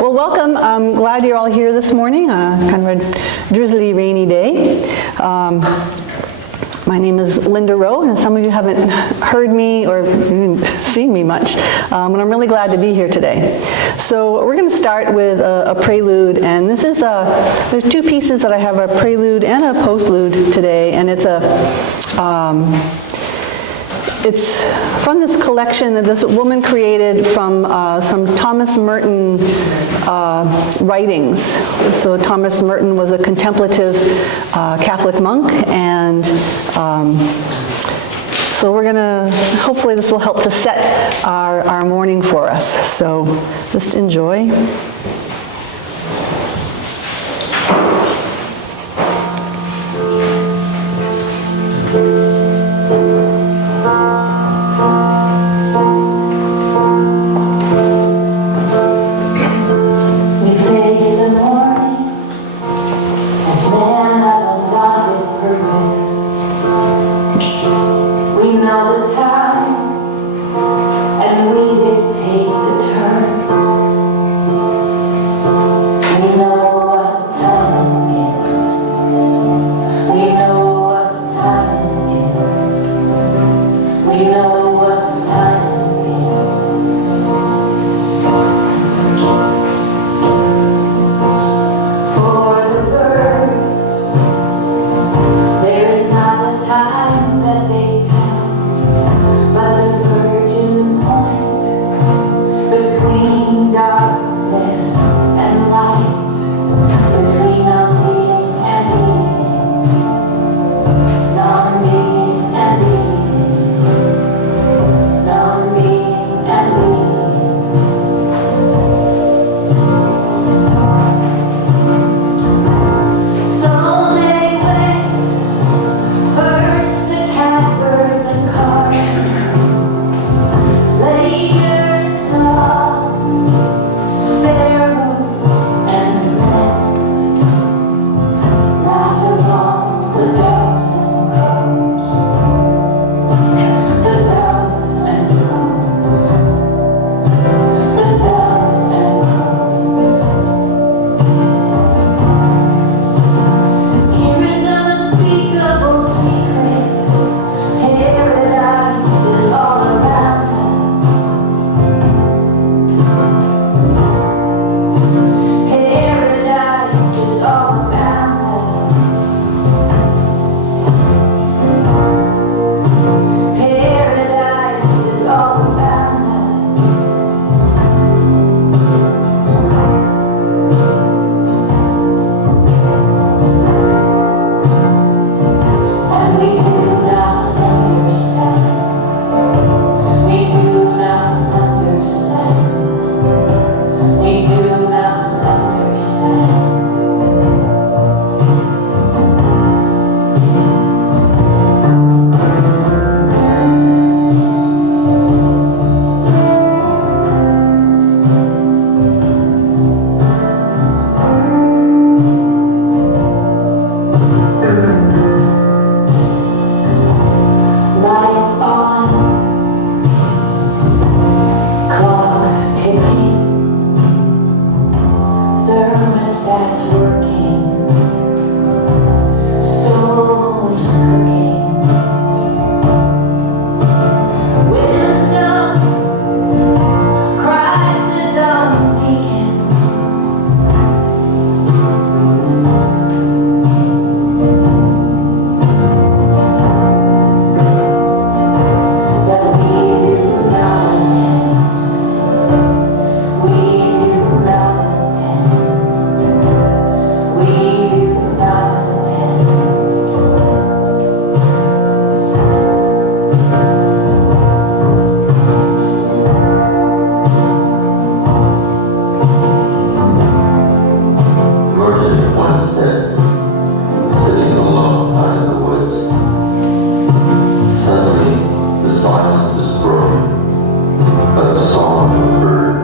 Well, welcome. I'm glad you're all here this morning, kind of a drizzly, rainy day. My name is Linda Rowe, and some of you haven't heard me or even seen me much, but I'm really glad to be here today. So we're going to start with a prelude, and this is there's two pieces that I have, a prelude and a postlude today, and it's from this collection that this woman created from some Thomas Merton writings. So Thomas Merton was a contemplative Catholic monk, and so we're gonna, hopefully this will help to set our morning for us. So just enjoy. And we dictate the terms. of the bird,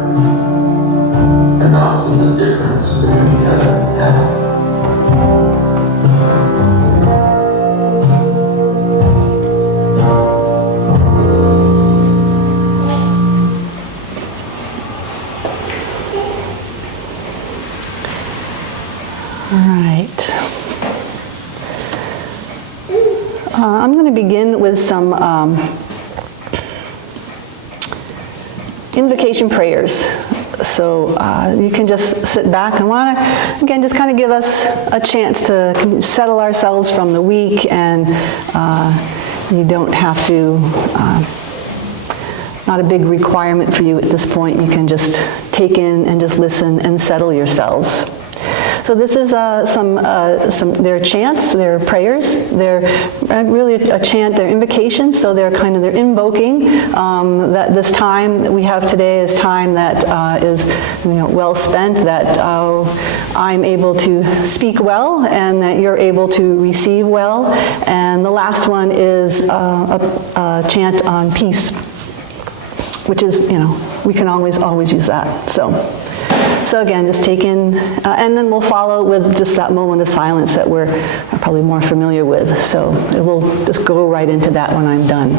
announcing the difference between heaven and hell. I'm going to begin with some invocation prayers. So you can just sit back and want to, again, just kind of give us a chance to settle ourselves from the week, and you don't have to, not a big requirement for you at this point. You can just take in and just listen and settle yourselves. So this is their chants, their prayers. They're really a chant, they're invocations, so they're invoking that this time that we have today is time that is well spent, that I'm able to speak well and that you're able to receive well. And the last one is a chant on peace, which is, we can always use that. So again, just take in, and then we'll follow with just that moment of silence that we're probably more familiar with. So we'll just go right into that when I'm done.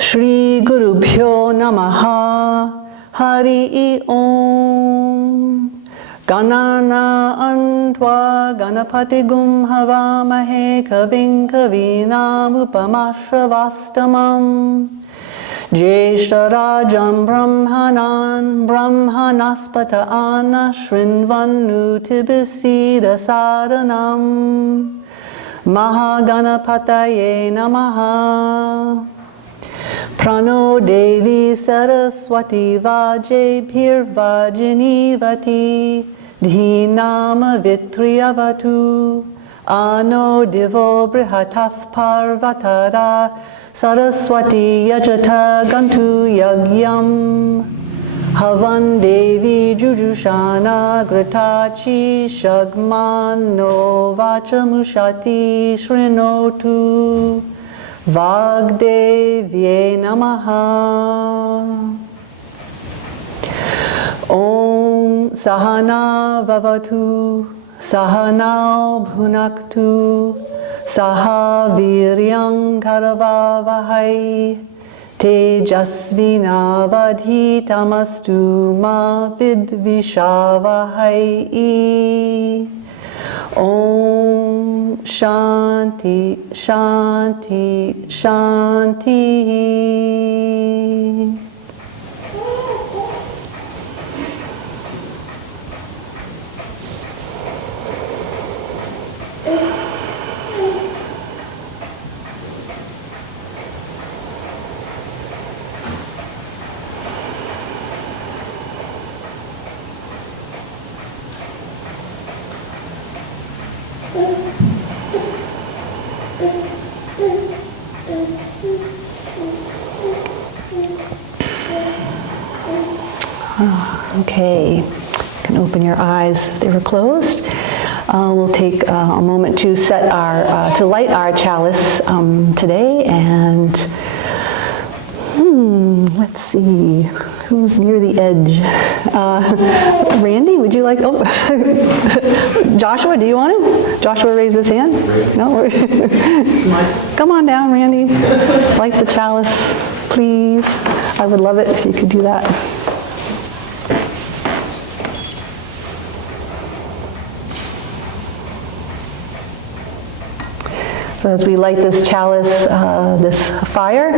Shri Guru Bhyo Namaha Hari Om Ganana Antva Ganapati Gum Havamahe Kavin Kavinam Upamashravastamam Jeshtarajam Brahmanan Brahmanaspata Ana Shrinvanu Tibisida Saranam Mahaganapataye Namaha Prano Devi Saraswati Vaje Pirvajini Vati Dhinama Vitriyavatu Ano Divo Brihataf Parvatara Saraswati Yajata Gantu Yagyam Havan Devi Jujushana Gritachi Shagmano Vachamushati Shrinotu Vagdevye Namaha Om Sahana Vavatu Sahana Bhunaktu Saha Viryam Karavavahai Tejasvina Vadhitamastu Ma Vidvishavahai Om Shanti Shanti Shanti. Okay, you can open your eyes. They were closed. We'll take a moment to set to light our chalice today, and let's see, who's near the edge? Randy, would you like? Oh, Joshua, do you want to? Joshua raised his hand. No. Come on down, Randy. Light the chalice, please. I would love it if you could do that. So as we light this chalice, this fire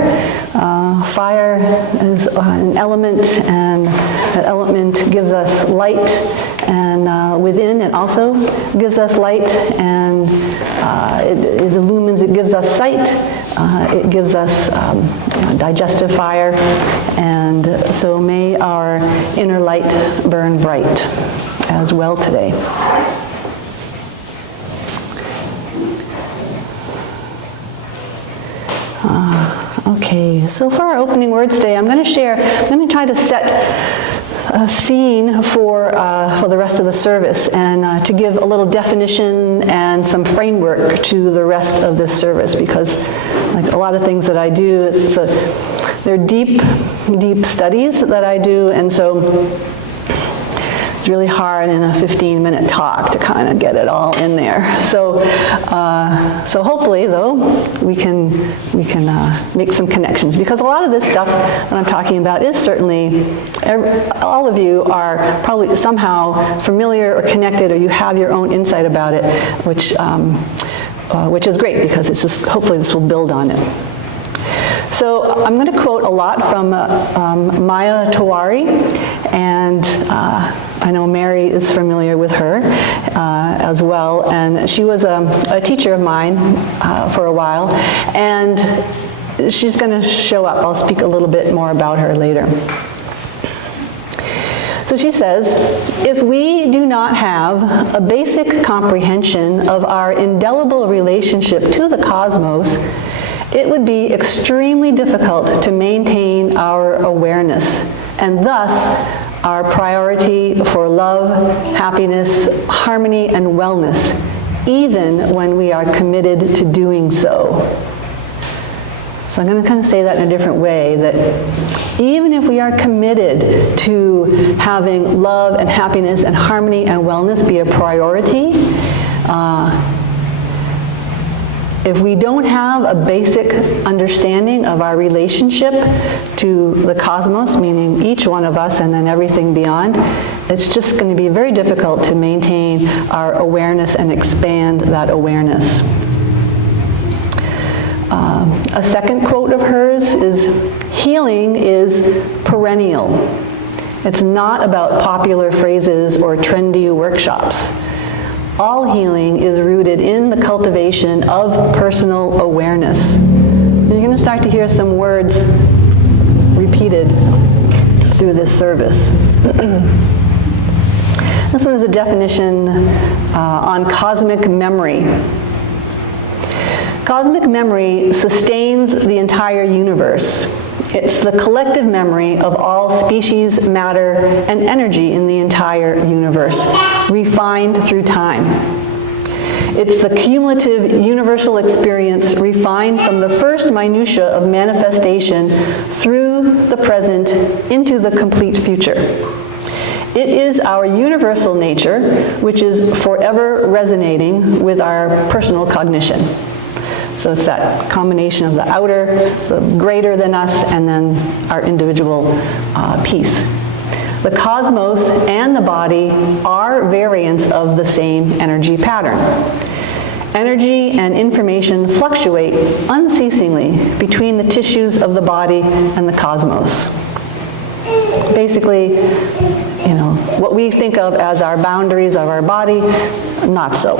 is an element, and that element gives us light, and within it also gives us light, and it illumines, it gives us sight, it gives us digestive fire, and so may our inner light burn bright as well today. Okay, so for our opening words today, I'm going to try to set a scene for the rest of the service, and to give a little definition and some framework to the rest of this service, because like a lot of things that I do, they're deep, deep studies that I do, and so it's really hard in a 15-minute talk to kind of get it all in there. So, so hopefully, though, we can make some connections, because a lot of this stuff that I'm talking about is certainly, all of you are probably somehow familiar or connected, or you have your own insight about it, which is great, because it's just, hopefully this will build on it. So I'm going to quote a lot from Maya Tawari, and I know Mary is familiar with her as well, and she was a teacher of mine for a while, and she's going to show up. I'll speak a little bit more about her later. So she says, if we do not have a basic comprehension of our indelible relationship to the cosmos, it would be extremely difficult to maintain our awareness, and thus our priority for love, happiness, harmony, and wellness, even when we are committed to doing so. So I'm going to kind of say that in a different way, that even if we are committed to having love and happiness and harmony and wellness be a priority, if we don't have a basic understanding of our relationship to the cosmos, meaning each one of us and then everything beyond, it's just going to be very difficult to maintain our awareness and expand that awareness. A second quote of hers is, healing is perennial. It's not about popular phrases or trendy workshops. All healing is rooted in the cultivation of personal awareness. And you're going to start to hear some words repeated through this service. This one is a definition on cosmic memory. Cosmic memory sustains the entire universe. It's the collective memory of all species, matter, and energy in the entire universe, refined through time. It's the cumulative universal experience refined from the first minutia of manifestation through the present into the complete future. It is our universal nature, which is forever resonating with our personal cognition. So it's that combination of the outer, the greater than us, and then our individual piece. The cosmos and the body are variants of the same energy pattern. Energy and information fluctuate unceasingly between the tissues of the body and the cosmos. Basically, you know, what we think of as our boundaries of our body, not so.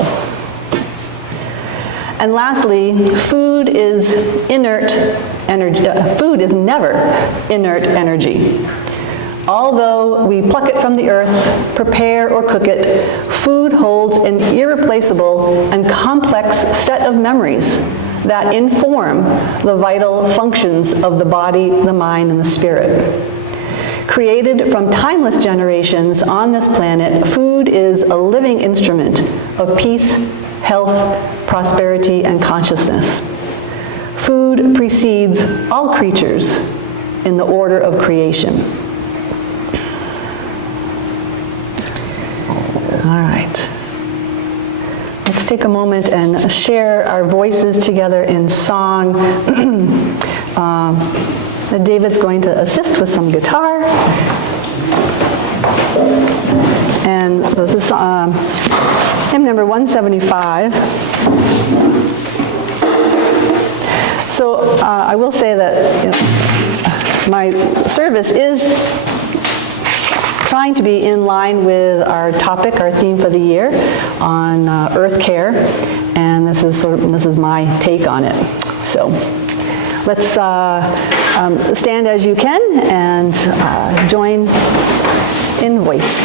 And lastly, food is inert energy. Food is never inert energy. Although we pluck it from the earth, prepare or cook it, food holds an irreplaceable and complex set of memories that inform the vital functions of the body, the mind, and the spirit. Created from timeless generations on this planet, food is a living instrument of peace, health, prosperity, and consciousness. Food precedes all creatures in the order of creation. All right. Let's take a moment and share our voices together in song. David's going to assist with some guitar. And so this is hymn number 175. So I will say that, you know, my service is trying to be in line with our topic, our theme for the year on earth care, and this is my take on it. So let's stand as you can and join in voice.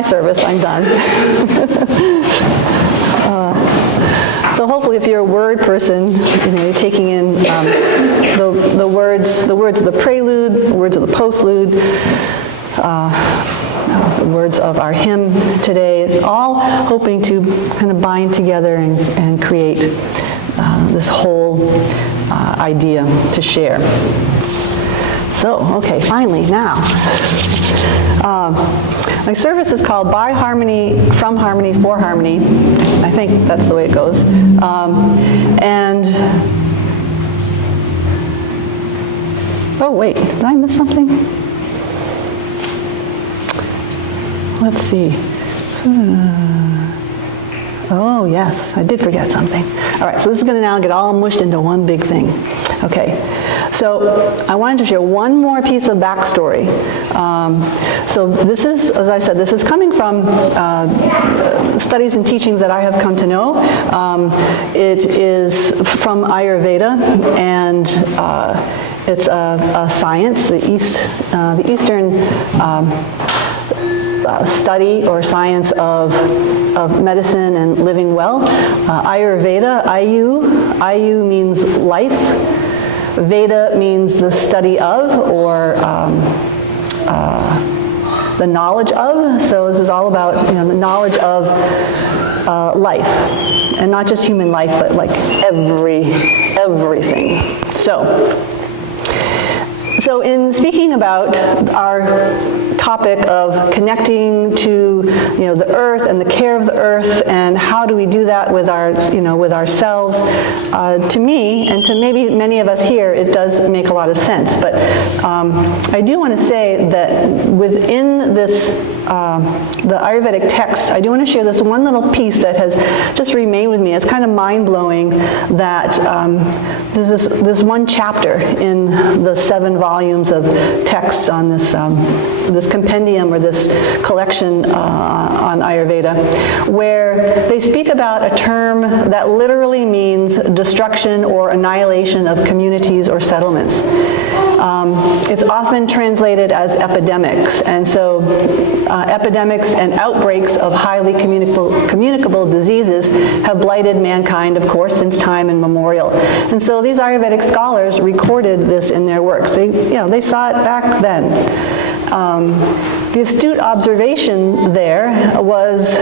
my service. I'm done. So hopefully, if you're a word person, you're taking in the words of the prelude, the words of the postlude, the words of our hymn today, all hoping to kind of bind together and create this whole idea to share. So, okay, finally, now. My service is called By Harmony, From Harmony, For Harmony. I think that's the way it goes. Oh wait, did I miss something? Let's see. Oh yes, I did forget something. All right, so this is going to now get all mushed into one big thing. Okay, so I wanted to share one more piece of backstory. So this is, as I said, this is coming from studies and teachings that I have come to know. It is from Ayurveda, and it's a science, the Eastern study or science of medicine and living well. Ayurveda, Ayu means life. Veda means the study of, or the knowledge of. So this is all about the knowledge of life, and not just human life, but like everything. So in speaking about our topic of connecting to the earth and the care of the earth, and how do we do that with our with ourselves, to me and to maybe many of us here, it does make a lot of sense. But I do want to say that within this the Ayurvedic text, I do want to share this one little piece that has just remained with me. It's kind of mind-blowing that there's this one chapter in the 7 volumes of texts on this this compendium, or this collection on Ayurveda, where they speak about a term that literally means destruction or annihilation of communities or settlements. It's often translated as epidemics, and so epidemics and outbreaks of highly communicable diseases have blighted mankind, of course, since time immemorial. And so these Ayurvedic scholars recorded this in their works. They saw it back then. The astute observation there was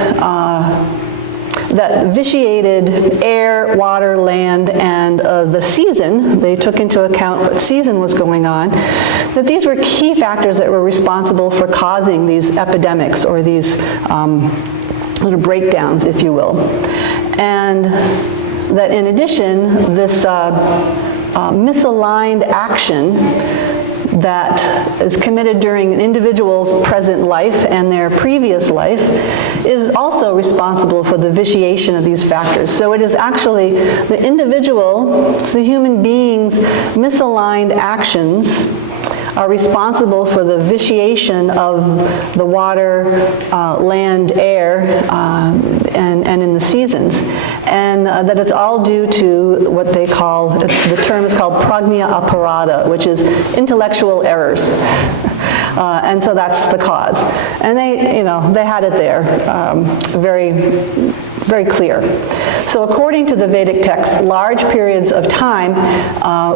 that vitiated air, water, land, and the season, they took into account what season was going on, that these were key factors that were responsible for causing these epidemics, or these little breakdowns, if you will. And that in addition, this misaligned action that is committed during an individual's present life and their previous life is also responsible for the vitiation of these factors. So it is actually the individual, the human being's misaligned actions are responsible for the vitiation of the water, land, air, and in the seasons. And that it's all due to what they call, the term is called prajna aparada, which is intellectual errors. And so that's the cause. And they had it there, very clear. So according to the Vedic text, large periods of time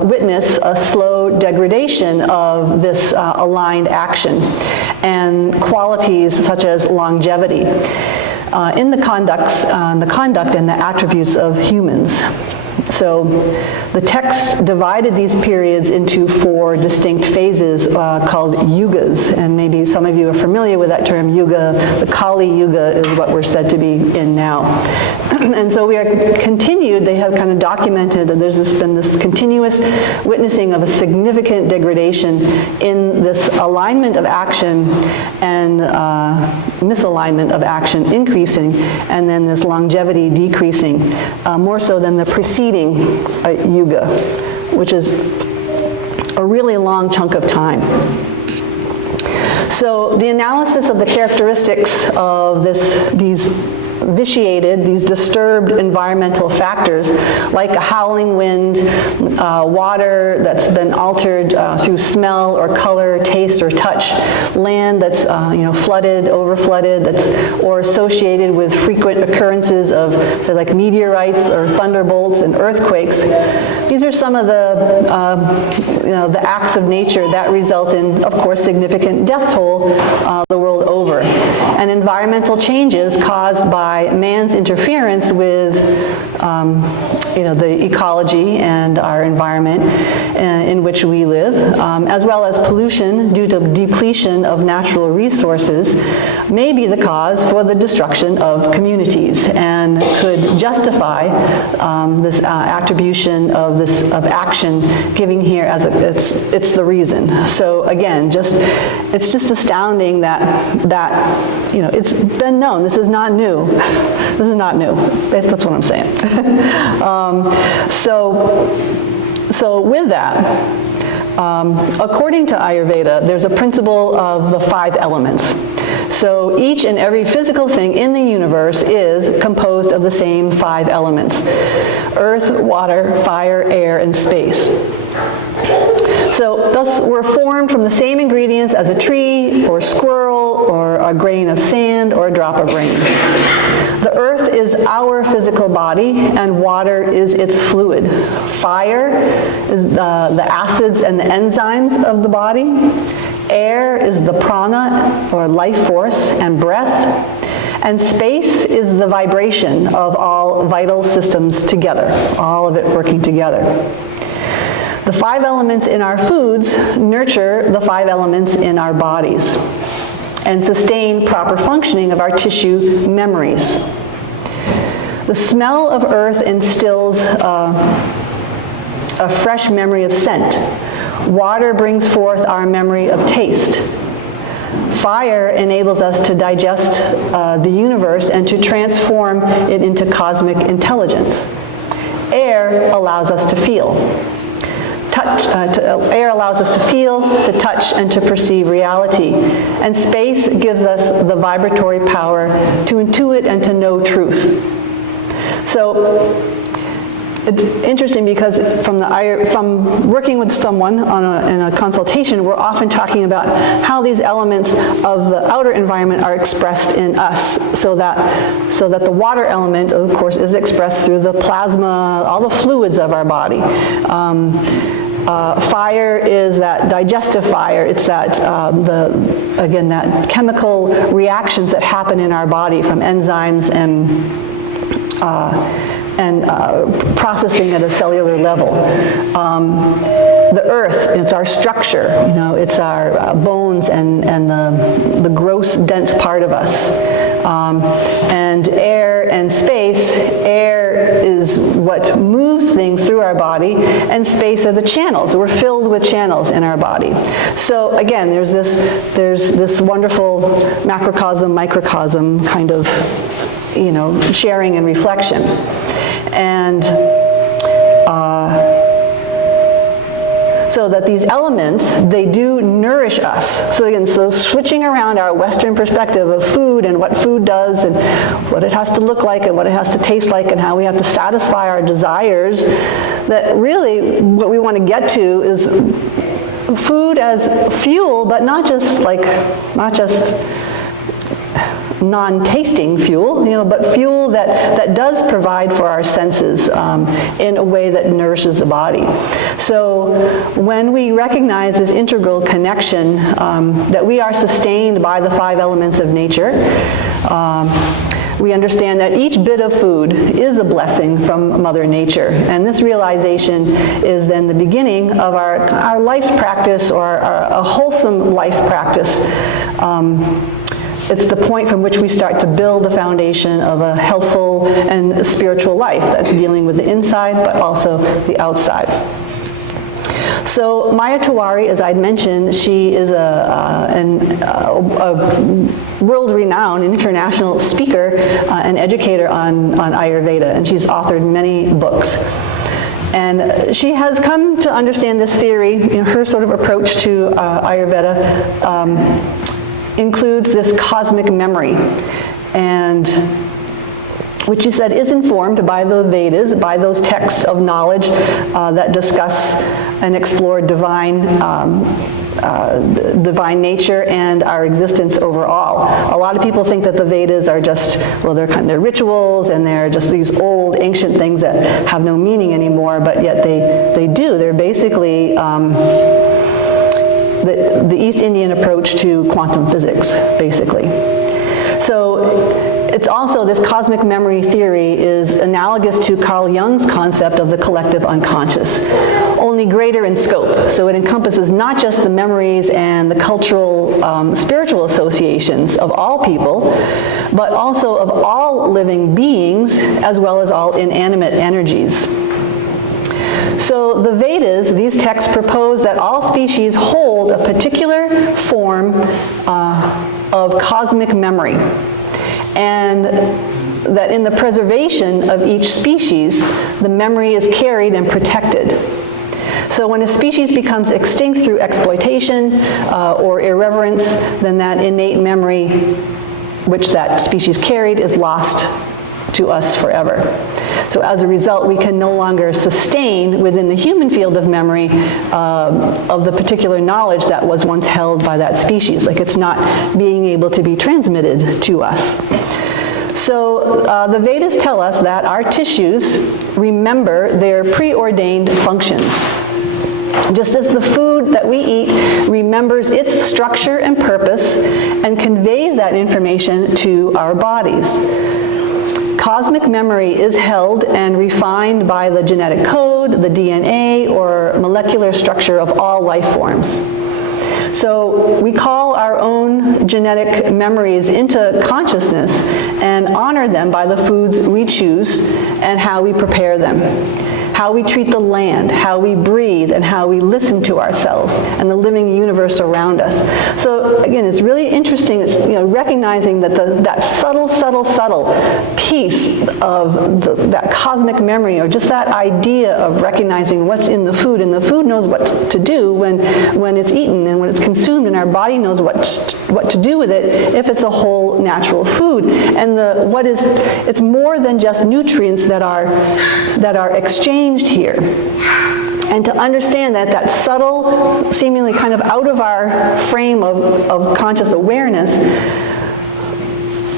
witness a slow degradation of this aligned action and qualities such as longevity in the conduct and the attributes of humans. So the text divided these periods into 4 distinct phases called yugas, and maybe some of you are familiar with that term, yuga. The Kali Yuga is what we're said to be in now. And so we are continued, they have kind of documented that there's been this continuous witnessing of a significant degradation in this alignment of action and misalignment of action increasing, and then this longevity decreasing, more so than the preceding yuga, which is a really long chunk of time. So the analysis of the characteristics of these vitiated, these disturbed environmental factors, like a howling wind, water that's been altered through smell or color, taste or touch, land that's flooded, over-flooded, or associated with frequent occurrences of, say, like meteorites or thunderbolts and earthquakes. These are some of the acts of nature that result in, of course, significant death toll the world over. And environmental changes caused by man's interference with the ecology and our environment in which we live, as well as pollution due to depletion of natural resources, may be the cause for the destruction of communities and could justify this attribution of action giving here as it's the reason. So again, it's just astounding that it's been known. This is not new. This is not new. That's what I'm saying. So with that, according to Ayurveda, there's a principle of the 5 elements. So each and every physical thing in the universe is composed of the same 5 elements: earth, water, fire, air, and space. So thus we're formed from the same ingredients as a tree or squirrel or a grain of sand or a drop of rain. The earth is our physical body and water is its fluid. Fire is the acids and the enzymes of the body. Air is the prana or life force and breath. And space is the vibration of all vital systems together, all of it working together. The 5 elements in our foods nurture the 5 elements in our bodies and sustain proper functioning of our tissue memories. The smell of earth instills a fresh memory of scent. Water brings forth our memory of taste. Fire enables us to digest the universe and to transform it into cosmic intelligence. Air allows us to feel. Air allows us to feel, to touch, and to perceive reality. And space gives us the vibratory power to intuit and to know truth. So it's interesting because from working with someone in a consultation, we're often talking about how these elements of the outer environment are expressed in us, so that the water element, of course, is expressed through the plasma, all the fluids of our body. Fire is that digestive fire. It's that that chemical reactions that happen in our body from enzymes and processing at a cellular level. The earth, it's our structure, it's our bones and the gross, dense part of us. And air and space, air is what moves things through our body, and space are the channels. We're filled with channels in our body. So again, there's this wonderful macrocosm, microcosm kind of, sharing and reflection. And so that these elements, they do nourish us. So again, switching around our Western perspective of food and what food does and what it has to look like and what it has to taste like and how we have to satisfy our desires, that really what we want to get to is food as fuel, but not just non-tasting fuel, but fuel that does provide for our senses in a way that nourishes the body. So when we recognize this integral connection, that we are sustained by the 5 elements of nature, we understand that each bit of food is a blessing from Mother Nature. And this realization is then the beginning of our life's practice, or a wholesome life practice. It's the point from which we start to build the foundation of a healthful and spiritual life that's dealing with the inside, but also the outside. So Maya Tiwari, as I'd mentioned, she is a world-renowned international speaker and educator on Ayurveda, and she's authored many books. And she has come to understand this theory. Her sort of approach to Ayurveda includes this cosmic memory. And which you said is informed by the Vedas, by those texts of knowledge that discuss and explore divine nature and our existence overall. A lot of people think that the Vedas are just, well, they're rituals and they're just these old ancient things that have no meaning anymore, but yet they do. They're basically the East Indian approach to quantum physics, basically. So it's also, this cosmic memory theory is analogous to Carl Jung's concept of the collective unconscious, only greater in scope. So it encompasses not just the memories and the cultural, spiritual associations of all people, but also of all living beings, as well as all inanimate energies. So the Vedas, these texts propose that all species hold a particular form of cosmic memory, and that in the preservation of each species, the memory is carried and protected. So when a species becomes extinct through exploitation or irreverence, then that innate memory which that species carried is lost to us forever. So as a result, we can no longer sustain within the human field of memory of the particular knowledge that was once held by that species. Like, it's not being able to be transmitted to us. So the Vedas tell us that our tissues remember their preordained functions. Just as the food that we eat remembers its structure and purpose and conveys that information to our bodies. Cosmic memory is held and refined by the genetic code, the DNA, or molecular structure of all life forms. So we call our own genetic memories into consciousness and honor them by the foods we choose and how we prepare them, how we treat the land, how we breathe, and how we listen to ourselves and the living universe around us. So again, it's really interesting. It's, recognizing that that subtle piece of that cosmic memory, or just that idea of recognizing what's in the food, and the food knows what to do when it's eaten and when it's consumed, and our body knows what to do with it if it's a whole natural food. And it's more than just nutrients that are exchanged here. And to understand that subtle, seemingly kind of out of our frame of conscious awareness,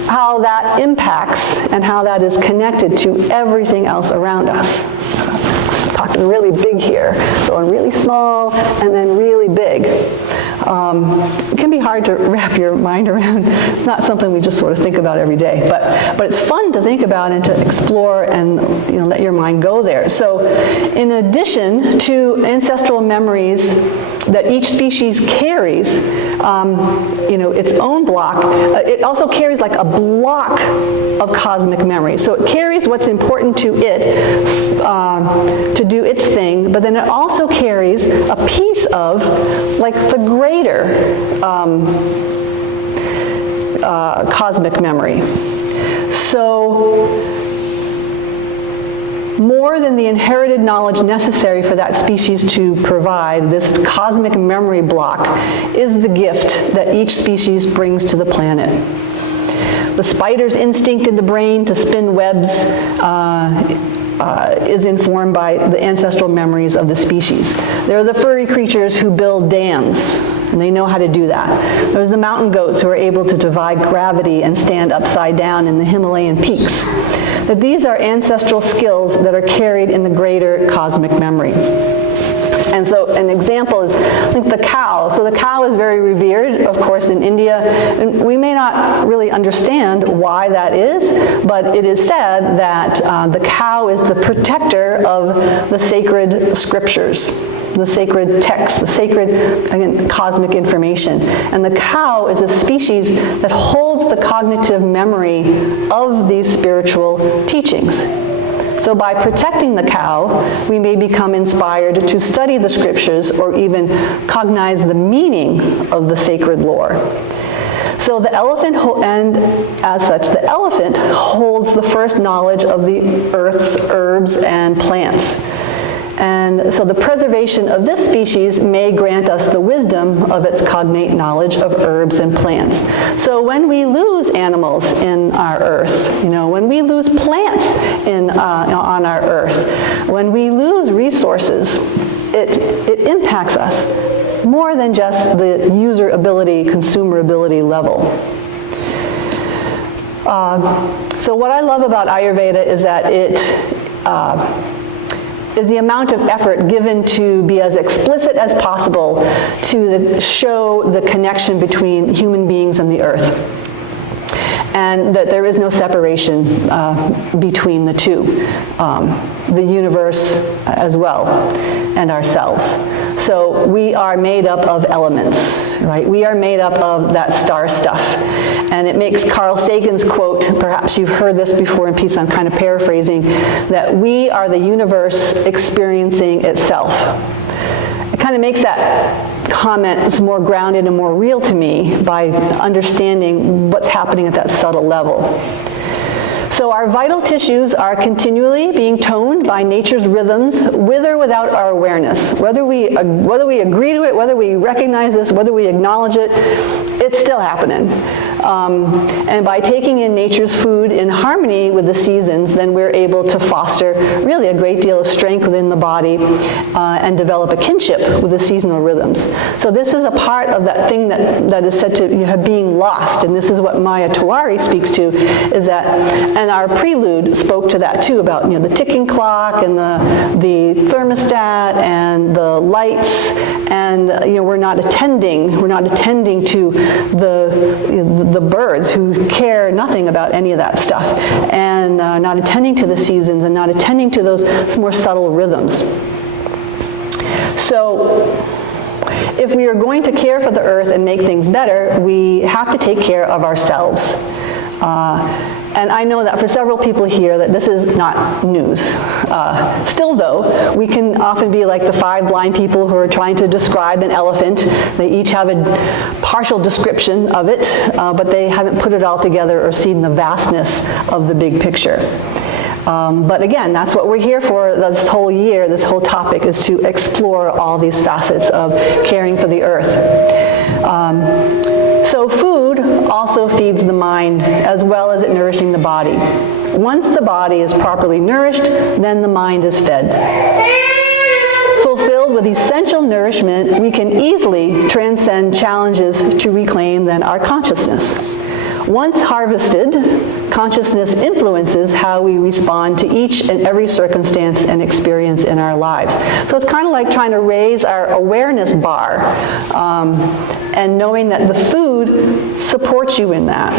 how that impacts and how that is connected to everything else around us. I'm talking really big here, going really small and then really big. It can be hard to wrap your mind around. It's not something we just sort of think about every day, but it's fun to think about and to explore and let your mind go there. So in addition to ancestral memories that each species carries, its own block, it also carries like a block of cosmic memory. So it carries what's important to it to do its thing, but then it also carries a piece of like the greater cosmic memory. So more than the inherited knowledge necessary for that species to provide, this cosmic memory block is the gift that each species brings to the planet. The spider's instinct in the brain to spin webs is informed by the ancestral memories of the species. There are the furry creatures who build dams, and they know how to do that. There's the mountain goats who are able to defy gravity and stand upside down in the Himalayan peaks. But these are ancestral skills that are carried in the greater cosmic memory. And so an example is, I think, the cow. So the cow is very revered, of course, in India. And we may not really understand why that is, but it is said that the cow is the protector of the sacred scriptures, the sacred texts, the sacred, again, cosmic information. And the cow is a species that holds the cognitive memory of these spiritual teachings. So by protecting the cow, we may become inspired to study the scriptures or even cognize the meaning of the sacred lore. So the elephant, and as such, the elephant holds the first knowledge of the earth's herbs and plants. And so the preservation of this species may grant us the wisdom of its cognate knowledge of herbs and plants. So when we lose animals in our earth, when we lose plants on our earth, when we lose resources, it impacts us more than just the user ability, consumer ability level. So what I love about Ayurveda is that it is the amount of effort given to be as explicit as possible to show the connection between human beings and the earth, and that there is no separation between the two, the universe as well, and ourselves. So we are made up of elements, right? We are made up of that star stuff. And it makes Carl Sagan's quote, perhaps you've heard this before in peace, I'm kind of paraphrasing, that we are the universe experiencing itself. It kind of makes that comment more grounded and more real to me by understanding what's happening at that subtle level. So our vital tissues are continually being toned by nature's rhythms, with or without our awareness. Whether we agree to it, whether we recognize this, whether we acknowledge it, it's still happening. And by taking in nature's food in harmony with the seasons, then we're able to foster really a great deal of strength within the body and develop a kinship with the seasonal rhythms. So this is a part of that thing that is said to have being lost, and this is what Maya Tewari speaks to, is that, and our prelude spoke to that too, about the ticking clock and the thermostat and the lights, and we're not attending to the birds who care nothing about any of that stuff, and not attending to the seasons, and not attending to those more subtle rhythms. So if we are going to care for the earth and make things better, we have to take care of ourselves. And I know that for several people here that this is not news. Still though, we can often be like the 5 blind people who are trying to describe an elephant. They each have a partial description of it, but they haven't put it all together or seen the vastness of the big picture. But again, that's what we're here for this whole year. This whole topic is to explore all these facets of caring for the earth. So food also feeds the mind as well as it nourishing the body. Once the body is properly nourished, then the mind is fed. Fulfilled with essential nourishment, we can easily transcend challenges to reclaim then our consciousness. Once harvested, consciousness influences how we respond to each and every circumstance and experience in our lives. So it's kind of like trying to raise our awareness bar, and knowing that the food supports you in that.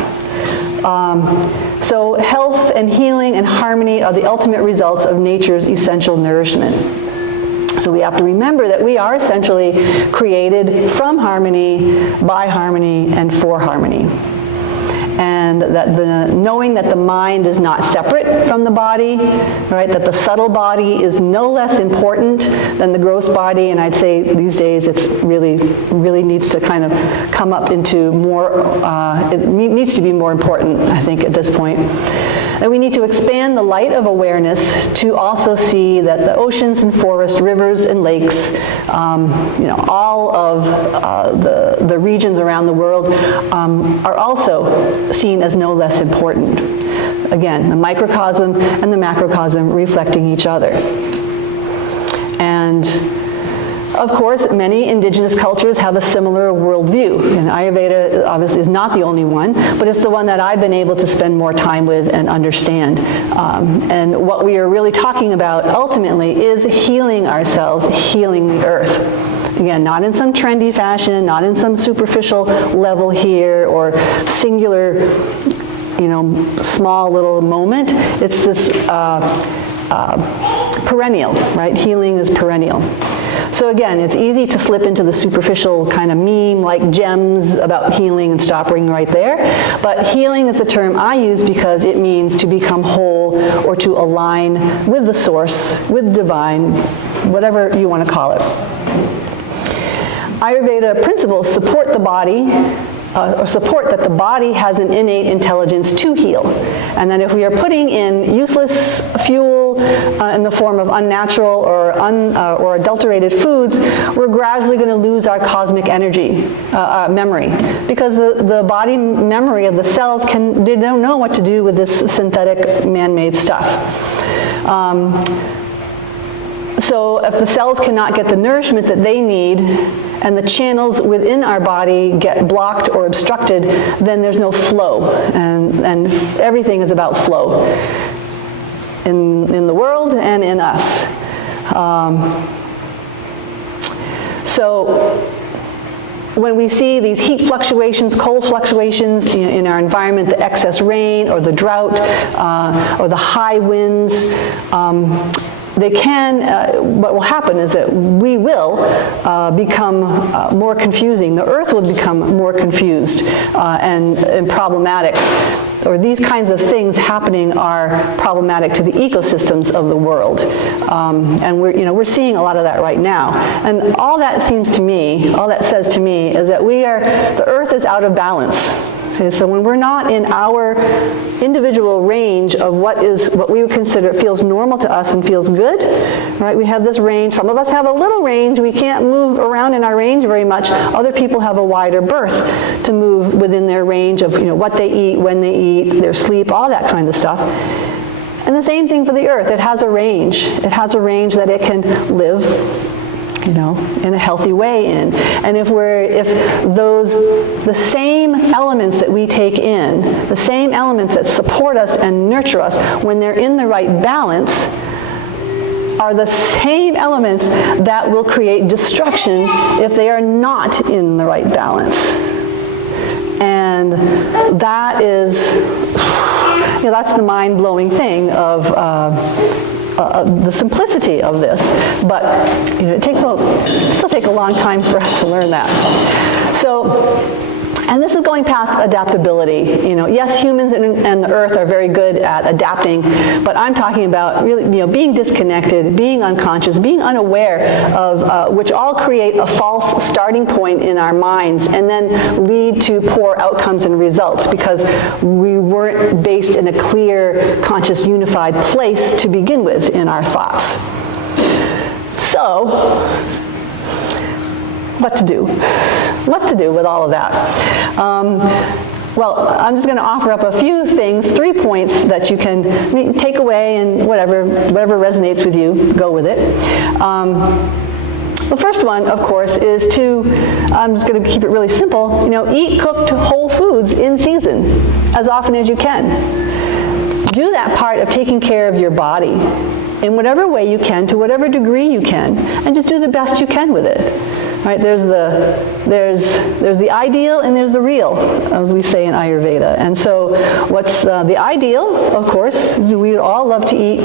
So health and healing and harmony are the ultimate results of nature's essential nourishment. So we have to remember that we are essentially created from harmony, by harmony, and for harmony. And that knowing that the mind is not separate from the body, right? That the subtle body is no less important than the gross body, and I'd say these days it's really needs to kind of come up into more, it needs to be more important, I think, at this point. And we need to expand the light of awareness to also see that the oceans and forests, rivers and lakes, all of the regions around the world are also seen as no less important. Again, the microcosm and the macrocosm reflecting each other. And of course, many indigenous cultures have a similar worldview, and Ayurveda obviously is not the only one, but it's the one that I've been able to spend more time with and understand. And what we are really talking about ultimately is healing ourselves, healing the earth. Again, not in some trendy fashion, not in some superficial level here or singular, small little moment. It's this perennial, right? Healing is perennial. So again, it's easy to slip into the superficial kind of meme like gems about healing and stopping right there. But healing is the term I use because it means to become whole or to align with the source, with divine, whatever you want to call it. Ayurveda principles support the body, or support that the body has an innate intelligence to heal. And that if we are putting in useless fuel in the form of unnatural or adulterated foods, we're gradually going to lose our cosmic energy, memory, because the body memory of the cells they don't know what to do with this synthetic man-made stuff. So if the cells cannot get the nourishment that they need, and the channels within our body get blocked or obstructed, then there's no flow, and everything is about flow in the world and in us. So when we see these heat fluctuations, cold fluctuations in our environment, the excess rain or the drought or the high winds, they can, what will happen is that we will become more confusing. The earth will become more confused and problematic. Or these kinds of things happening are problematic to the ecosystems of the world. And we're seeing a lot of that right now. And all that seems to me, all that says to me is that the earth is out of balance. Okay, so when we're not in our individual range of what we would consider feels normal to us and feels good, right? We have this range. Some of us have a little range. We can't move around in our range very much. Other people have a wider berth to move within their range of what they eat, when they eat, their sleep, all that kind of stuff. And the same thing for the earth. It has a range. It has a range that it can live in a healthy way in. And if the same elements that we take in, the same elements that support us and nurture us, when they're in the right balance, are the same elements that will create destruction if they are not in the right balance. And that is, that's the mind-blowing thing of the simplicity of this, but it still take a long time for us to learn that. So, and this is going past adaptability. Yes, humans and the earth are very good at adapting, but I'm talking about really, being disconnected, being unconscious, being unaware of which all create a false starting point in our minds and then lead to poor outcomes and results because we weren't based in a clear, conscious, unified place to begin with in our thoughts. So, what to do? What to do with all of that? Well, I'm just going to offer up a few things, 3 points that you can take away and whatever resonates with you, go with it. The first one, of course, is I'm just going to keep it really simple, eat cooked whole foods in season as often as you can. Do that part of taking care of your body in whatever way you can, to whatever degree you can, and just do the best you can with it. Right, there's the ideal and there's the real, as we say in Ayurveda. And so what's the ideal, of course, we would all love to eat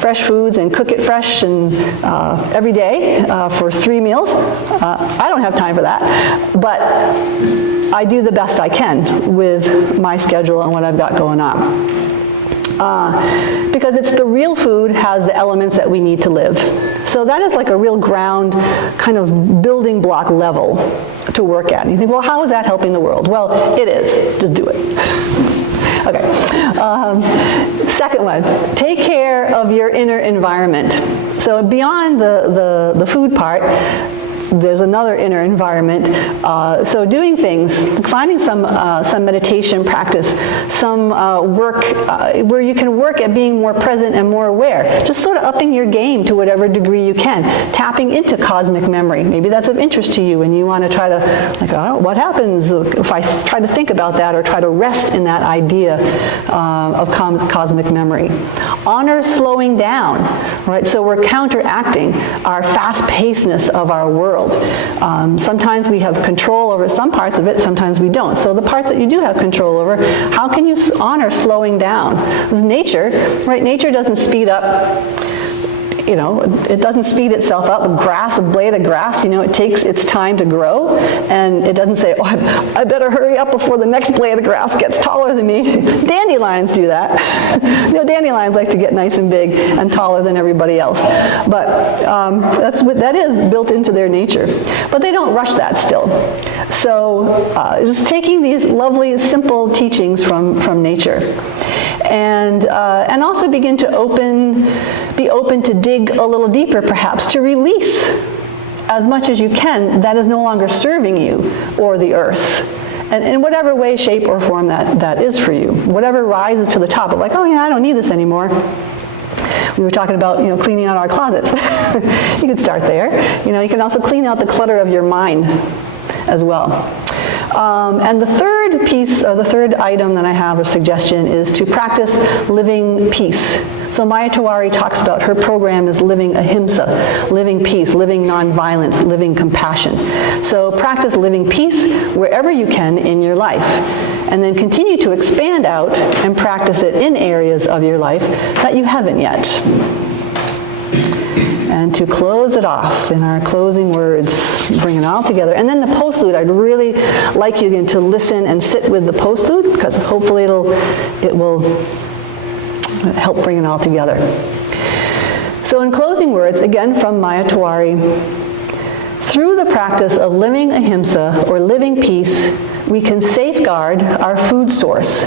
fresh foods and cook it fresh and every day for 3 meals. I don't have time for that, but I do the best I can with my schedule and what I've got going on. Because it's the real food has the elements that we need to live. So that is like a real ground kind of building block level to work at. And you think, well, how is that helping the world? Well, it is. Just do it. Okay. Second one, take care of your inner environment. So beyond the food part, there's another inner environment. So doing things, finding some meditation practice, some work where you can work at being more present and more aware. Just sort of upping your game to whatever degree you can. Tapping into cosmic memory. Maybe that's of interest to you and you want to try to, what happens if I try to think about that or try to rest in that idea of cosmic memory. Honor slowing down, right? So we're counteracting our fast-pacedness of our world. Sometimes we have control over some parts of it, sometimes we don't. So the parts that you do have control over, how can you honor slowing down? Because nature, right? Nature doesn't speed up. It doesn't speed itself up. A blade of grass, it takes its time to grow, and it doesn't say, oh, I better hurry up before the next blade of grass gets taller than me. Dandelions do that. Dandelions like to get nice and big and taller than everybody else. But that is built into their nature. But they don't rush that still. So just taking these lovely, simple teachings from nature. And also begin to be open to dig a little deeper perhaps, to release as much as you can that is no longer serving you or the earth. And in whatever way, shape, or form that is for you. Whatever rises to the top of like, oh yeah, I don't need this anymore. We were talking about, cleaning out our closets. You can start there. You can also clean out the clutter of your mind as well. And the third piece, the third item that I have, or suggestion, is to practice living peace. So Maya Tewari talks about her program is living ahimsa, living peace, living nonviolence, living compassion. So practice living peace wherever you can in your life. And then continue to expand out and practice it in areas of your life that you haven't yet. And to close it off in our closing words, bring it all together. And then the postlude, I'd really like you again to listen and sit with the postlude, because hopefully it will help bring it all together. So in closing words, again from Maya Tewari, through the practice of living ahimsa, or living peace, we can safeguard our food source,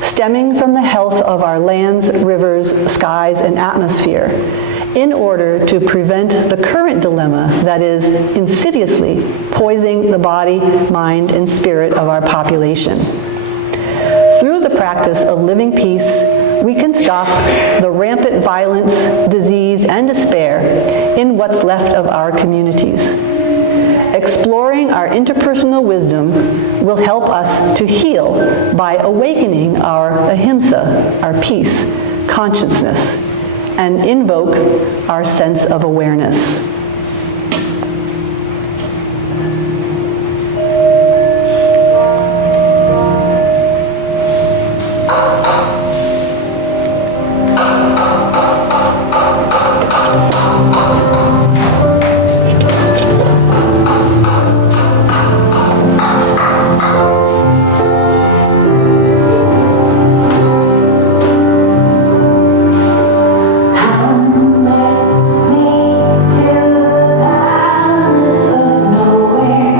stemming from the health of our lands, rivers, skies, and atmosphere, in order to prevent the current dilemma that is insidiously poisoning the body, mind, and spirit of our population. Through the practice of living peace, we can stop the rampant violence, disease, and despair in what's left of our communities. Exploring our interpersonal wisdom will help us to heal by awakening our ahimsa, our peace, consciousness, and invoke our sense of awareness. Come back me to the palace of nowhere.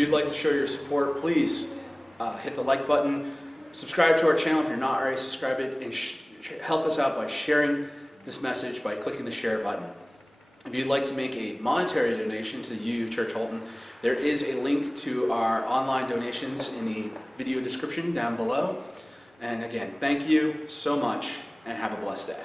you'd like to show your support, please hit the like button, subscribe to our channel if you're not already subscribed, and help us out by sharing this message by clicking the share button. If you'd like to make a monetary donation to UU Church Holton, there is a link to our online donations in the video description down below. And again, thank you so much and have a blessed day.